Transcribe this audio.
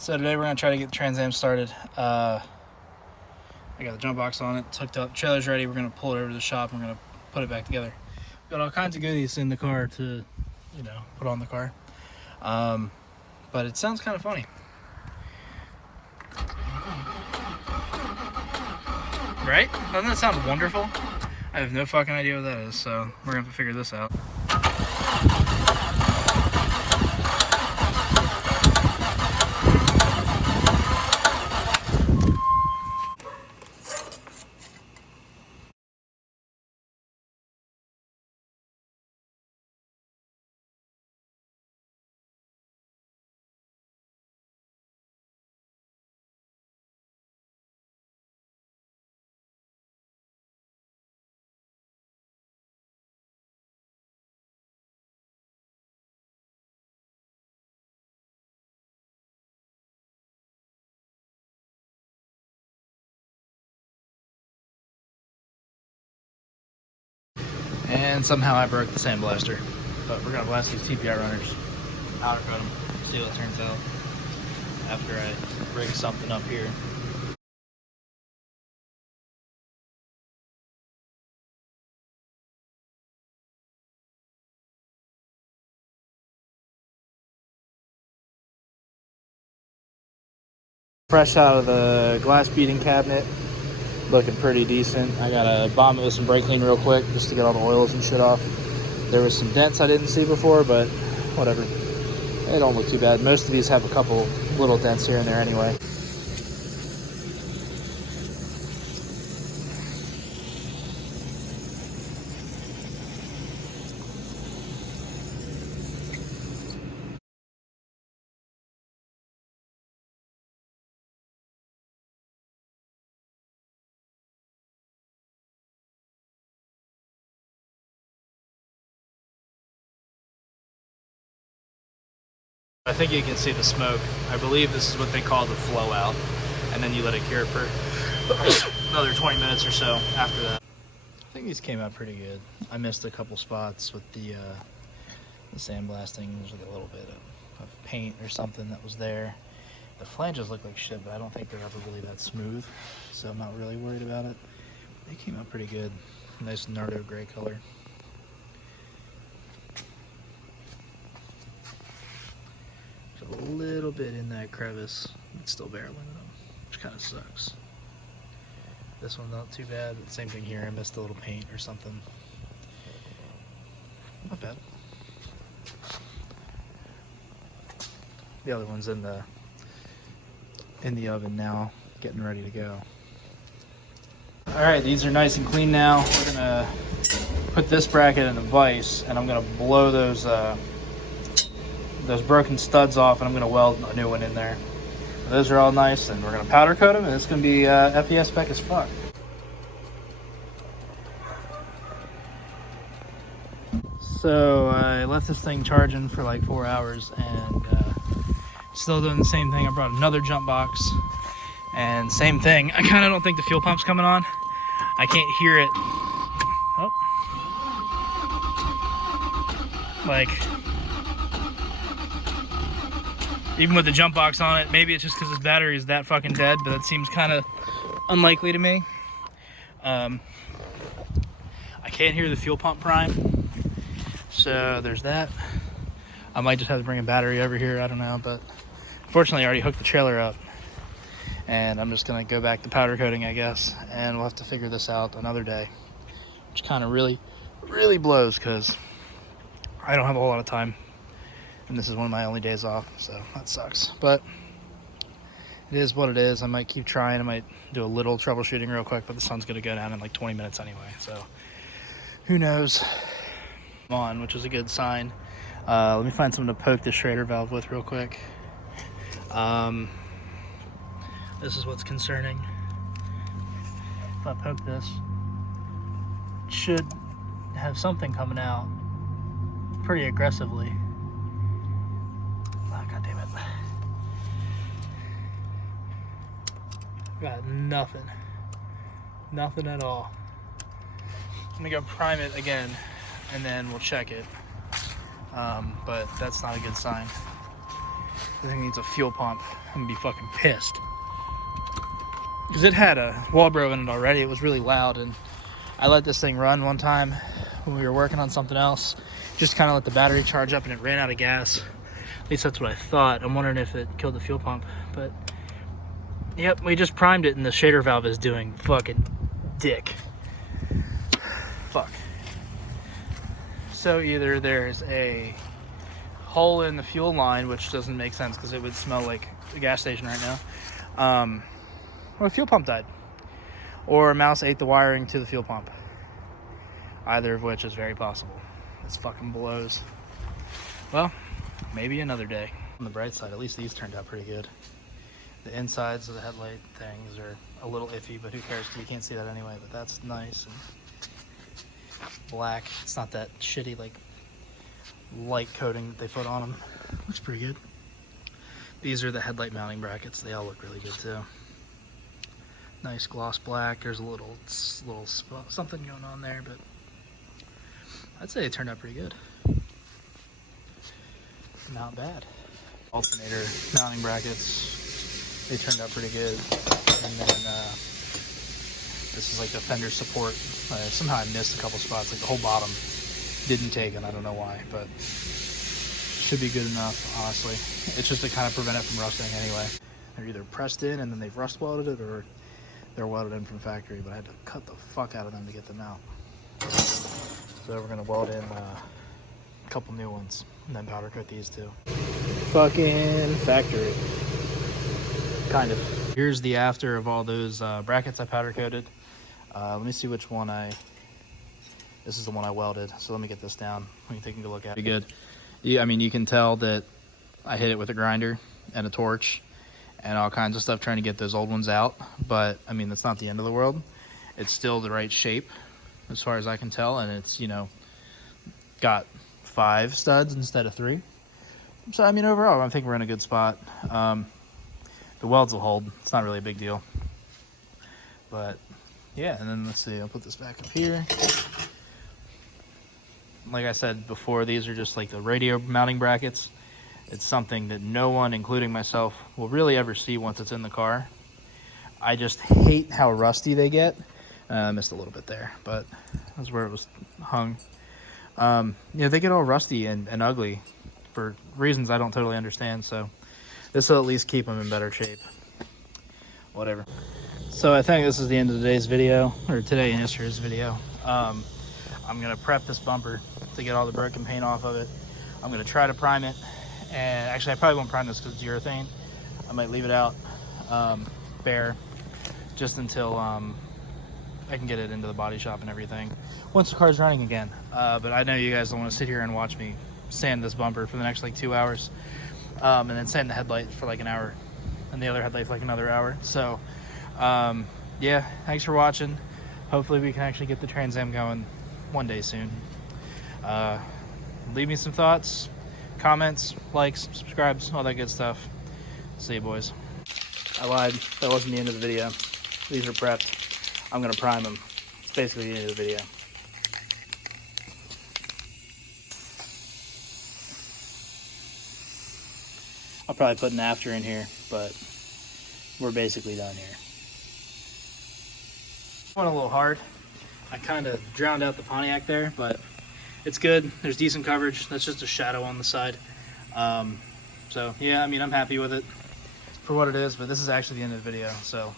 So today we're gonna try to get the Trans Am started. I got the jump box on it, it's hooked up, trailer's ready. We're gonna pull it over to the shop and we're gonna put it back together. Got all kinds of goodies in the car to, put on the car. But it sounds kind of funny. Right? Doesn't that sound wonderful? I have no fucking idea what that is, so we're gonna have to figure this out. And somehow I broke the sandblaster. But we're gonna blast these TPI runners, powder coat them, see what it turns out after I rig something up here. Fresh out of the glass beading cabinet, looking pretty decent. I gotta bomb it with some brake clean real quick just to get all the oils and shit off. There was some dents I didn't see before, but whatever. They don't look too bad. Most of these have a couple little dents here and there anyway. I think you can see the smoke. I believe this is what they call the flow out, and then you let it cure for another 20 minutes or so after that. I think these came out pretty good. I missed a couple spots with the sandblasting. There's like a little bit of paint or something that was there. The flanges look like shit, but I don't think they're ever really that smooth, so I'm not really worried about it. They came out pretty good. Nice Nardo gray color. A little bit in that crevice. It's still barreling them, which kind of sucks. This one's not too bad, but same thing here. I missed a little paint or something. Not bad. The other one's in the oven now, getting ready to go. All right, these are nice and clean now. We're gonna put this bracket in a vise, and I'm gonna blow those broken studs off, and I'm going to weld a new one in there. Those are all nice, and we're going to powder coat them, and it's going to be FES spec as fuck. So I left this thing charging for like 4 hours, and still doing the same thing. I brought another jump box, and same thing. I kind of don't think the fuel pump's coming on. I can't hear it. Oh. Like, even with the jump box on it, maybe it's just because this battery is that fucking dead, but that seems kind of unlikely to me. I can't hear the fuel pump prime, so there's that. I might just have to bring a battery over here, I don't know, but fortunately I already hooked the trailer up, and I'm just gonna go back to powder coating, I guess, and we'll have to figure this out another day, which kind of really blows because I don't have a whole lot of time. And this is one of my only days off, so that sucks. But it is what it is. I might keep trying. I might do a little troubleshooting real quick, but the sun's gonna go down in like 20 minutes anyway, so who knows. On, which is a good sign. Let me find something to poke the Schrader valve with real quick. This is what's concerning. If I poke this, it should have something coming out pretty aggressively. God damn it. Got nothing. Nothing at all. I'm gonna go prime it again and then we'll check it. But that's not a good sign. This thing needs a fuel pump. I'm gonna be fucking pissed. Because it had a Walbro in it already. It was really loud, and I let this thing run one time when we were working on something else. Just kind of let the battery charge up, and it ran out of gas. At least that's what I thought. I'm wondering if it killed the fuel pump, but yep, we just primed it, and the shader valve is doing fucking dick. Fuck. So either there's a hole in the fuel line, which doesn't make sense because it would smell like a gas station right now, or the fuel pump died, or a mouse ate the wiring to the fuel pump. Either of which is very possible. This fucking blows. Well, maybe another day. On the bright side, at least these turned out pretty good. The insides of the headlight things are a little iffy, but who cares? You can't see that anyway, but that's nice and black. It's not that shitty like light coating that they put on them. Looks pretty good. These are the headlight mounting brackets. They all look really good too. Nice gloss black. There's a little something going on there, but I'd say it turned out pretty good. Not bad. Alternator mounting brackets, they turned out pretty good. And then this is like the fender support. Somehow I missed a couple spots, like the whole bottom didn't take, and I don't know why, but should be good enough, honestly. It's just to kind of prevent it from rusting anyway. They're either pressed in and then they've rust welded it, or they're welded in from factory, but I had to cut the fuck out of them to get them out. So we're gonna weld in a couple new ones and then powder coat these two. Fucking factory. Kind of. Here's the after of all those brackets I powder coated. Let me see which one this is the one I welded, so let me get this down. Let me take a look at it. Pretty good. Yeah, I mean, you can tell that I hit it with a grinder and a torch and all kinds of stuff trying to get those old ones out, but I mean, that's not the end of the world. It's still the right shape as far as I can tell, and it's, you know, got 5 studs instead of 3. So I mean, overall I think we're in a good spot. The welds will hold. It's not really a big deal, but yeah. And then let's see, I'll put this back up here. Like I said before, these are just like the radio mounting brackets. It's something that no one, including myself, will really ever see once it's in the car. I just hate how rusty they get. I missed a little bit there, but that's where it was hung. Yeah, they get all rusty and ugly for reasons I don't totally understand, so this will at least keep them in better shape. Whatever. So I think this is the end of today's video, or today and yesterday's video. I'm gonna prep this bumper to get all the broken paint off of it. I'm gonna try to prime it, and actually I probably won't prime this because it's urethane. I might leave it out bare just until I can get it into the body shop and everything once the car's running again. But I know you guys don't want to sit here and watch me sand this bumper for the next like 2 hours, and then sand the headlight for like an hour and the other headlight for like another hour. So yeah, thanks for watching. Hopefully we can actually get the Trans Am going one day soon. Leave me some thoughts, comments, likes, subscribes, all that good stuff. See you, boys. I lied. That wasn't the end of the video. These are prepped. I'm gonna prime them. It's basically the end of the video. I'll probably put an after in here, but we're basically done here. Went a little hard. I kind of drowned out the Pontiac there, but it's good. There's decent coverage. That's just a shadow on the side. So yeah, I mean, I'm happy with it for what it is, but this is actually the end of the video, so